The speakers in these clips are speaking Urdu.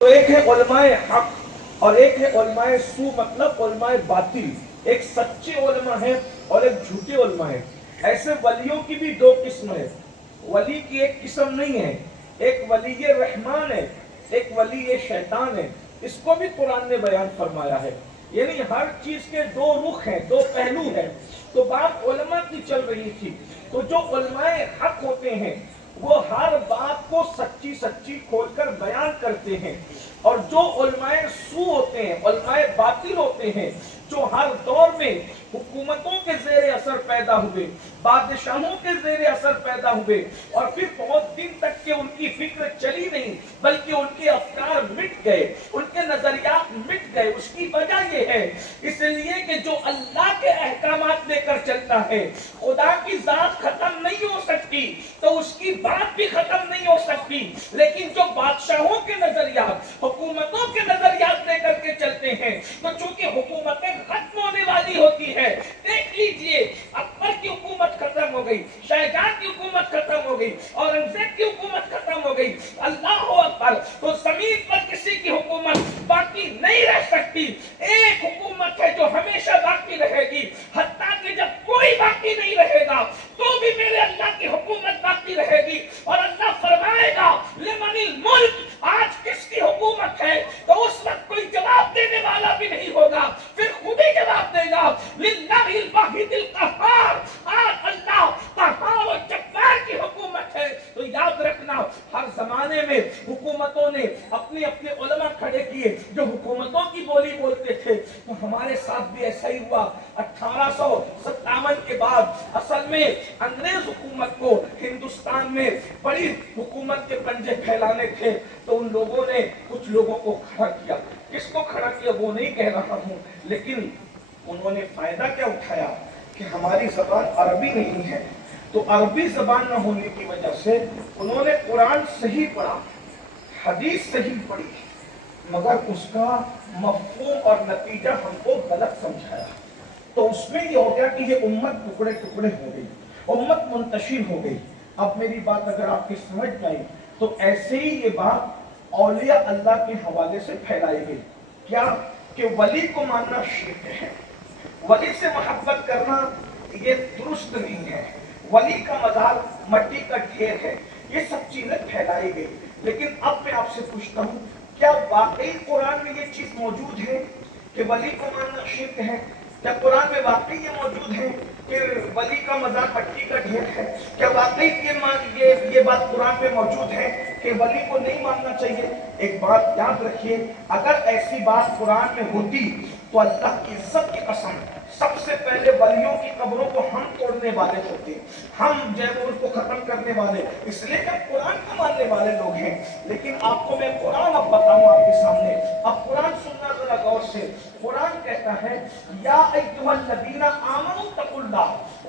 تو ایک ہے علماء حق اور ایک ہے علماء سو، مطلب علماء باطل. ایک سچے علماء ہیں اور ایک جھوٹے علماء ہیں. ایسے ولیوں کی بھی دو قسم ہے. ولی کی ایک قسم نہیں ہے، ایک ولی رحمان ہے، ایک ولی شیطان ہے. اس کو بھی قرآن نے بیان فرمایا ہے. یعنی ہر چیز کے دو رخ ہیں، دو پہلو ہیں. تو بات علماء کی چل رہی تھی. تو جو علماء حق ہوتے ہیں وہ ہر بات کو سچی سچی کھول کر بیان کرتے ہیں، اور جو علماء سو ہوتے ہیں، علماء باطل ہوتے ہیں، جو ہر دور میں حکومتوں کے زیر اثر پیدا ہوئے، بادشاہوں کے زیر اثر پیدا ہوئے، اور پھر بہت دن تک کہ ان کی فکر چلی نہیں بلکہ ان کے افکار مٹ گئے، ان کے نظریات مٹ گئے. اس کی وجہ یہ ہے اس لیے کہ جو اللہ کے احکامات لے کر چلتا ہے، خدا کی ذات ختم نہیں ہو سکتی تو اس کی بات بھی ختم نہیں ہو سکتی، لیکن جو بادشاہوں کے نظریات، حکومتوں کے نظریات لے کر کے چلتے ہیں، تو چونکہ حکومتیں ختم ہونے والی ہوتی ہے. دیکھ لیجئے اکبر کی حکومت ختم ہو گئی، شاہجہاں کی حکومت ختم ہو گئی، اورنگزیب کی حکومت ختم ہو گئی. اللہ اکبر. تو زمین پر کسی کی حکومت باقی نہیں رہ سکتی. ایک حکومت ہے جو ہمیشہ باقی رہے گی، حتیٰ کہ جب کوئی باقی نہیں رہے گا تو بھی میرے اللہ کی حکومت باقی رہے گی. اور اللہ فرمائے گا لمن الملک، آج کس کی حکومت ہے؟ تو اس وقت کوئی جواب دینے والا بھی نہیں ہوگا، پھر خود ہی جواب دے گا للہ الواحد القہار. آج اللہ قہار و جبار کی حکومت ہے. تو یاد رکھنا ہر زمانے میں حکومتوں نے اپنے اپنے علماء کھڑے کیے جو حکومتوں کی بولی بولتے تھے. تو ہمارے ساتھ بھی ایسا ہی ہوا. 1857 کے بعد اصل میں انگریز حکومت کو ہندوستان میں بڑی حکومت کے پنجے پھیلانے تھے، تو ان لوگوں نے کچھ لوگوں کو کھڑا کیا. کس کو کھڑا کیا وہ نہیں کہہ رہا ہوں، لیکن انہوں نے فائدہ کیا اٹھایا کہ ہماری زبان عربی نہیں ہے، تو عربی زبان نہ ہونے کی وجہ سے انہوں نے قرآن صحیح پڑھا، حدیث صحیح پڑھی، مگر اس کا مفہوم اور نتیجہ ہم کو غلط سمجھایا. تو اس میں یہ ہو گیا کہ یہ امت ٹکڑے ٹکڑے ہو گئی، امت منتشر ہو گئی. اب میری بات اگر آپ کی سمجھ جائے تو ایسے ہی یہ بات اولیاء اللہ کے حوالے سے پھیلائی گئی. کیا کہ ولی کو ماننا شرک ہے، ولی سے محبت کرنا یہ درست نہیں ہے، ولی کا مزار مٹی کا ڈھیر ہے، یہ سب چیزیں پھیلائی گئی. لیکن اب میں آپ سے پوچھتا ہوں، کیا واقعی قرآن میں یہ چیز موجود ہے کہ ولی کو ماننا شرک ہے؟ کیا قرآن میں واقعی یہ موجود ہے کہ ولی کا مزار مٹی کا ڈھیر ہے؟ کیا واقعی یہ بات قرآن میں موجود ہے کہ ولی کو نہیں ماننا چاہیے؟ ایک بات یاد رکھیے، اگر ایسی بات قرآن میں ہوتی تو اللہ کی عزت کی قسم سب سے پہلے ولیوں کی قبروں کو ہم توڑنے والے ہوتے، ہم جو ہے ان کو ختم کرنے والے، اس لیے کہ قرآن کو ماننے والے لوگ ہیں. لیکن آپ کو میں قرآن اب بتاؤں آپ کے سامنے. اب قرآن سننا ذرا غور سے. قرآن کہتا ہے یا ایھا الذین آمنوا اتقوا اللہ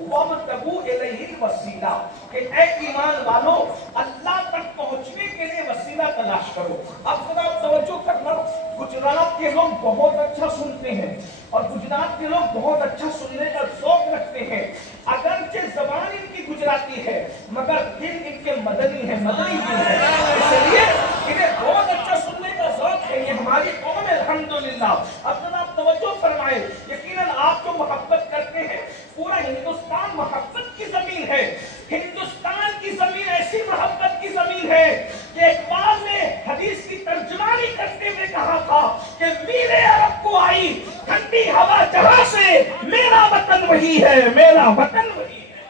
وابتغوا الیہ الوسیلہ، کہ اے ایمان والو اللہ تک پہنچنے کے لیے وسیلہ تلاش کرو. اب ذرا توجہ کرنا، گجرات کے لوگ بہت اچھا سنتے ہیں اور گجرات کے لوگ بہت اچھا سننے کا ذوق رکھتے ہیں. اگرچہ زبان ان کی گجراتی ہے مگر دل ان کے مدنی ہے، مدنی دل ہے، اس لیے انہیں بہت اچھا سننے کا ذوق ہے. یہ ہماری قوم ہے الحمدللہ. اب جناب توجہ فرمائے، یقیناً آپ جو محبت کرتے ہیں، پورا ہندوستان محبت کی زمین ہے. ہندوستان کی زمین ایسی محبت کی زمین ہے کہ اقبال نے حدیث کی ترجمانی کرتے ہوئے کہا تھا کہ میرے عرب کو آئی ٹھنڈی ہوا جہاں سے، میرا وطن وہی ہے، میرا وطن وہی ہے.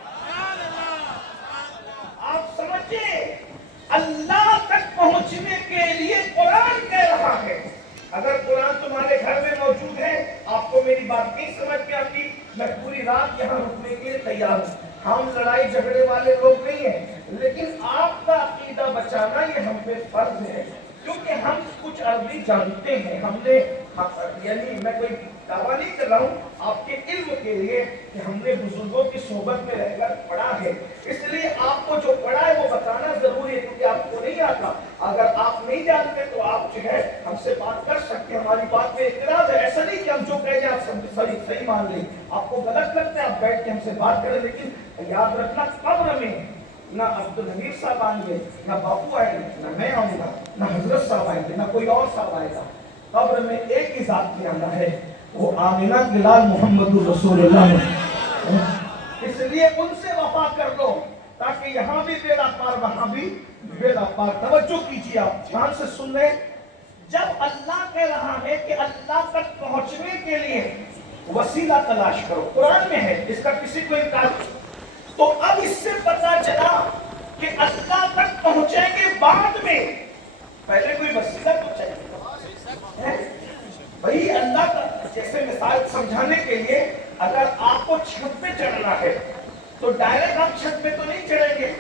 آپ سمجھیں، اللہ تک پہنچنے کے لیے قرآن کہہ رہا ہے. اگر قرآن تمہارے گھر میں موجود ہے، آپ کو میری بات نہیں سمجھ میں آتی، میں پوری رات یہاں رکنے کے لیے تیار ہوں. ہم لڑائی جھگڑے والے لوگ نہیں ہیں، لیکن آپ کا عقیدہ بچانا یہ ہم پہ فرض ہے، کیونکہ ہم کچھ عربی جانتے ہیں. ہم نے یعنی میں کوئی دعویٰ نہیں کر رہا ہوں، آپ کے علم کے لیے کہ ہم نے بزرگوں کی صحبت میں رہ کر پڑھا ہے، اس لیے آپ کو جو پڑھا ہے وہ بتانا ضروری ہے، کیونکہ آپ کو نہیں آتا. اگر آپ نہیں جانتے تو آپ جو ہے ہم سے بات کر سکتے ہیں، ہماری بات میں اعتراض ہے. ایسا نہیں کہ ہم جو کہہ جائیں آپ صحیح مان لیں. آپ کو غلط لگتا ہے آپ بیٹھ کے ہم سے بات کریں، لیکن یاد رکھنا قبر میں نہ عبدالحمید صاحب آئیں گے، نہ باپو آئیں گے، نہ میں آؤں گا، نہ حضرت صاحب آئیں گے، نہ کوئی اور صاحب آئے گا۔ قبر میں ایک ہی ذات کی آنا ہے، وہ آمینہ بلال محمد رسول اللہ۔ اس لیے ان سے وفا کر لو تاکہ یہاں بھی بیڑا پار، وہاں بھی بیڑا پار۔ توجہ کیجیے، آپ دھیان سے سن لیں۔ جب اللہ کہہ رہا ہے کہ اللہ تک پہنچنے کے لیے وسیلہ تلاش کرو، قرآن میں ہے، اس کا کسی کو انکار نہیں، تو اب اس سے پتا چلا کہ اللہ تک پہنچیں گے بعد میں، پہلے کوئی وسیلہ تو چاہیے بھائی اللہ کا۔ جیسے مثال سمجھانے کے لیے، اگر آپ کو چھت پہ چڑھنا ہے تو ڈائریکٹ آپ چھت پہ تو نہیں چڑھیں گے،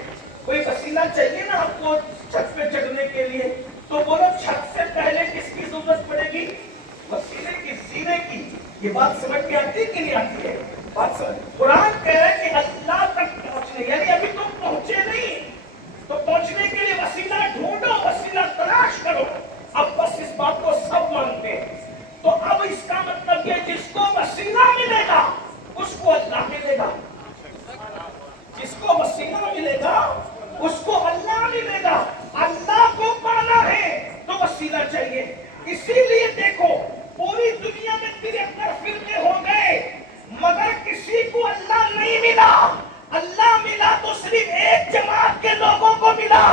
کوئی وسیلہ چاہیے نا آپ کو چھت پہ چڑھنے کے لیے۔ تو بولو چھت سے پہلے کس کی ضرورت پڑے گی؟ وسیلے کی، زینے کی۔ یہ بات سمجھ میں آتی ہے کہ نہیں آتی ہے؟ بات سمجھ۔ قرآن کہہ رہا ہے کہ اللہ تک پہنچنے، یعنی ابھی تم پہنچے نہیں تو پہنچنے کے لیے وسیلہ ڈھونڈو، وسیلہ تلاش کرو۔ اب بس اس بات کو سب مانتے ہیں، تو اب اس کا مطلب یہ جس کو وسیلہ ملے گا اس کو اللہ ملے گا، جس کو وسیلہ ملے گا اس کو اللہ ملے گا۔ اللہ کو پانا ہے تو وسیلہ چاہیے۔ اسی لیے دیکھو پوری دنیا میں 73 فرقے ہو گئے مگر کسی کو اللہ نہیں ملا۔ اللہ ملا تو صرف ایک جماعت کے لوگوں کو ملا،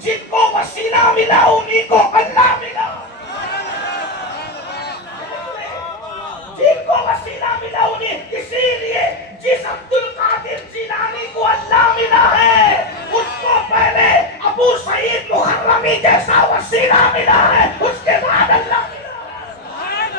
جن کو وسیلہ ملا انہی کو اللہ ملا، جن کو وسیلہ ملا انہیں۔ اسی لیے جس عبد القادر جیلانی کو اللہ ملا ہے اس کو پہلے ابو سعید مخرمی جیسا وسیلہ ملا ہے، اس کے بعد اللہ ملا۔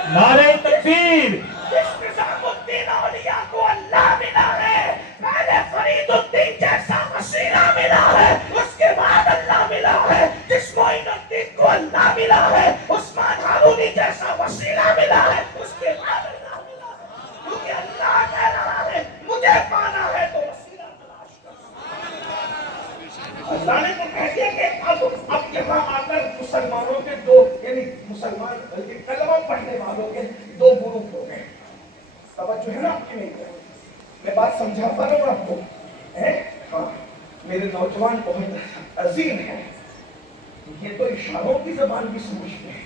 نعرہ تکبیر! جس نظام الدین اولیاء کو اللہ ملا ہے پہلے فرید الدین جیسا وسیلہ ملا ہے، اس کے بعد اللہ ملا ہے۔ جس معین الدین کو اللہ ملا ہے عثمان ہارونی جیسا وسیلہ ملا ہے، اس کے بعد اللہ ملا ہے۔ کیونکہ اللہ کہہ رہا ہے مجھے پانا ہے تو وسیلہ تلاش کرو۔ اللہ نے تو کہہ دیا کہ اب یہاں آ کر مسلمانوں کے دو، یعنی مسلمان بلکہ کلمہ پڑھنے والوں کے دو گروپ ہو گئے۔ توجہ ہے نا آپ کی؟ نہیں میں بات سمجھاتا رہوں آپ کو؟ ہاں میرے نوجوان بہت عظیم ہیں، یہ تو اشاروں کی زبان بھی سمجھتے ہیں۔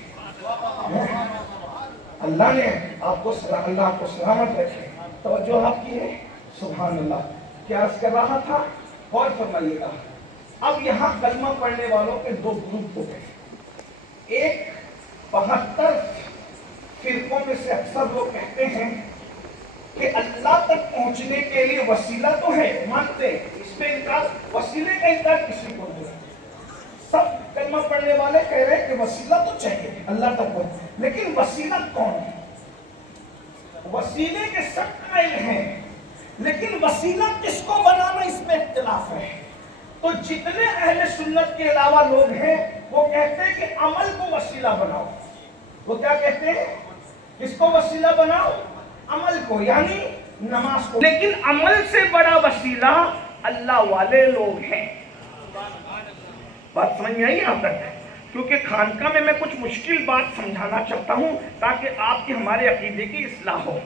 اللہ نے آپ کو اللہ آپ کو سلامت رکھے۔ توجہ آپ کی ہے؟ سبحان اللہ۔ کیا عرض کر رہا تھا؟ غور فرمائیے گا۔ اب یہاں کلمہ پڑھنے والوں کے دو گروپ ہو گئے۔ ایک 72 فرقوں میں سے اکثر لوگ کہتے ہیں کہ اللہ تک پہنچنے کے لیے وسیلہ تو ہے، مانتے ہیں، اس پہ انکار، وسیلے کا انکار کسی کو نہیں۔ سب کلمہ پڑھنے والے کہہ رہے ہیں کہ وسیلہ تو چاہیے اللہ تک پہنچ، لیکن وسیلہ کون ہے؟ وسیلے کے سب قائل ہیں لیکن وسیلہ کس کو بنانا اس میں اختلاف ہے۔ تو جتنے اہل سنت کے علاوہ لوگ ہیں وہ کہتے ہیں کہ عمل کو وسیلہ بناؤ۔ وہ کیا کہتے ہیں؟ کس کو وسیلہ بناؤ؟ عمل کو، یعنی نماز کو۔ لیکن عمل سے بڑا وسیلہ اللہ والے لوگ ہیں۔ بات سمجھ میں آئی یہاں تک؟ کیونکہ خانقاہ میں کچھ مشکل بات سمجھانا چاہتا ہوں تاکہ آپ کی ہمارے عقیدے کی اصلاح ہو۔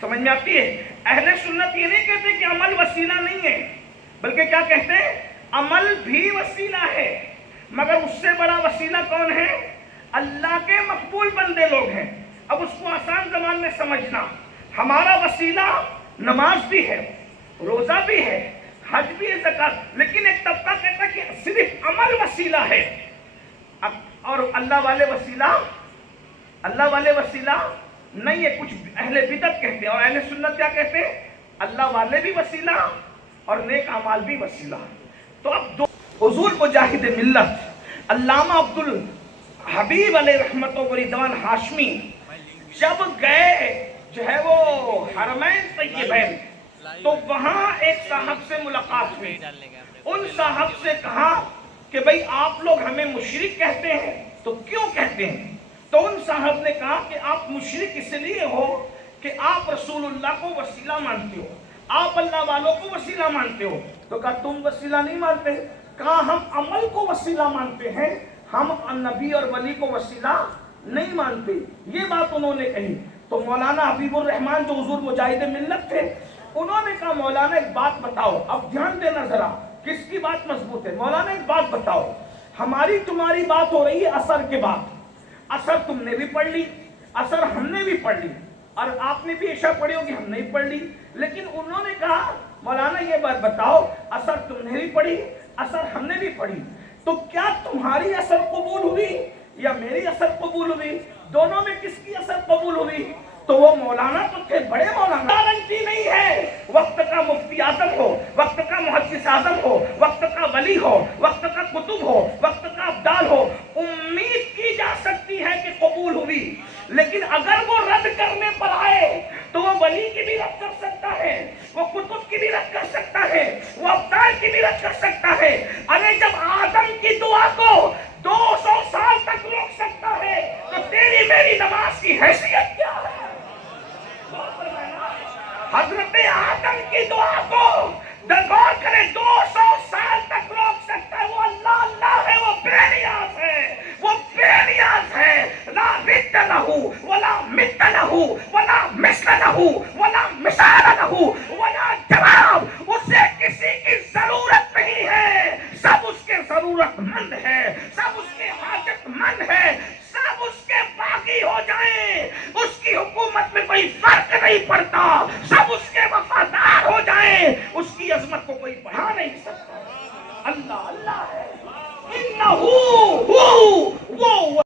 سمجھ میں آتی ہے؟ اہل سنت یہ نہیں کہتے کہ عمل وسیلہ نہیں ہے، بلکہ کیا کہتے ہیں؟ عمل بھی وسیلہ ہے، مگر اس سے بڑا وسیلہ کون ہے؟ اللہ کے مقبول بندے لوگ ہیں۔ اب اس کو آسان زبان میں سمجھنا، ہمارا وسیلہ نماز بھی ہے، روزہ بھی ہے، حج بھی ہے، زکات، لیکن ایک طبقہ کہتا ہے کہ صرف عمل وسیلہ ہے، اور اللہ والے وسیلہ نہیں ہے۔ کچھ اہل بدعت کہتے ہیں، اور اہل سنت کیا کہتے ہیں؟ اللہ والے بھی وسیلہ اور نیک اعمال بھی وسیلہ۔ تو اب دو حضور مجاہد ملت علامہ عبد الحبیب علیہ رحمت و رضوان ہاشمی جب گئے جو ہے وہ حرمین طیبین، تو وہاں ایک صاحب سے ملاقات ہوئی۔ ان صاحب سے کہا کہ بھئی آپ لوگ ہمیں مشرک کہتے ہیں، تو کیوں کہتے ہیں؟ تو ان صاحب نے کہا کہ آپ مشرک اس لیے ہو کہ آپ رسول اللہ کو وسیلہ مانتے ہو، آپ اللہ والوں کو وسیلہ مانتے ہو۔ تو کہا تم وسیلہ نہیں مانتے؟ کہا ہم عمل کو وسیلہ مانتے ہیں، ہم نبی اور ولی کو وسیلہ نہیں مانتے۔ یہ بات انہوں نے کہی۔ تو مولانا حبیب الرحمان جو حضور مجاہد ملت تھے، انہوں نے کہا مولانا ایک بات بتاؤ، اب دھیان دینا ذرا، کس کی بات مضبوط ہے؟ مولانا ایک بات بتاؤ، ہماری تمہاری بات ہو رہی ہے اثر کے بعد، اثر تم نے بھی پڑھ لی، اثر ہم نے بھی پڑھ لی، اور آپ نے بھی عشاء پڑھی ہوگی، ہم نے بھی پڑھ لی، لیکن انہوں نے کہا مولانا یہ بات بتاؤ، اثر تم نے بھی پڑھی، اثر ہم نے بھی پڑھی، تو کیا تمہاری اثر قبول ہوئی یا میری اثر قبول ہوئی؟ دونوں میں کس کی اثر قبول ہوئی؟ تو وہ مولانا تو تھے بڑے مولانا، گارنٹی نہیں ہے وقت کا مفتی اعظم ہو، وقت کا محدث اعظم ہو، وقت کا ولی ہو، وقت کا کتب ہو، وقت کا ابدال ہو، امید کی جا سکتی ہے کہ قبول ہوئی، لیکن اگر وہ رد کرنے پر آئے تو وہ ولی کی بھی رد کر سکتا ہے، وہ کتب کی بھی رد کر سکتا ہے، وہ ابدال کی بھی رد کر سکتا ہے۔ ارے جب آدم کی دعا کو 200 سال تک روک سکتا ہے تو تیری میری نماز کی حیثیت کیا ہے؟ حضرت آدم کی دعا کو غور کرے 200 سال تک روک سکتا ہے، وہ اللہ اللہ ہے، وہ بے نیاز ہے، وہ بے نیاز ہے، لا رد لہو ولا مت لہو ولا مثل لہو ولا مثال لہو ولا جواب، اسے کسی کی ضرورت نہیں ہے، سب اس کے ضرورت مند ہے، سب اس کے حاجت مند ہے، سب اس کے باقی ہو جائیں، اس کی حکومت میں کوئی فرق نہیں پڑتا، سب اس کے وفادار ہو جائیں، اس کی عظمت کو کوئی بڑھا نہیں سکتا۔ اللہ اللہ ہے، انہو وہ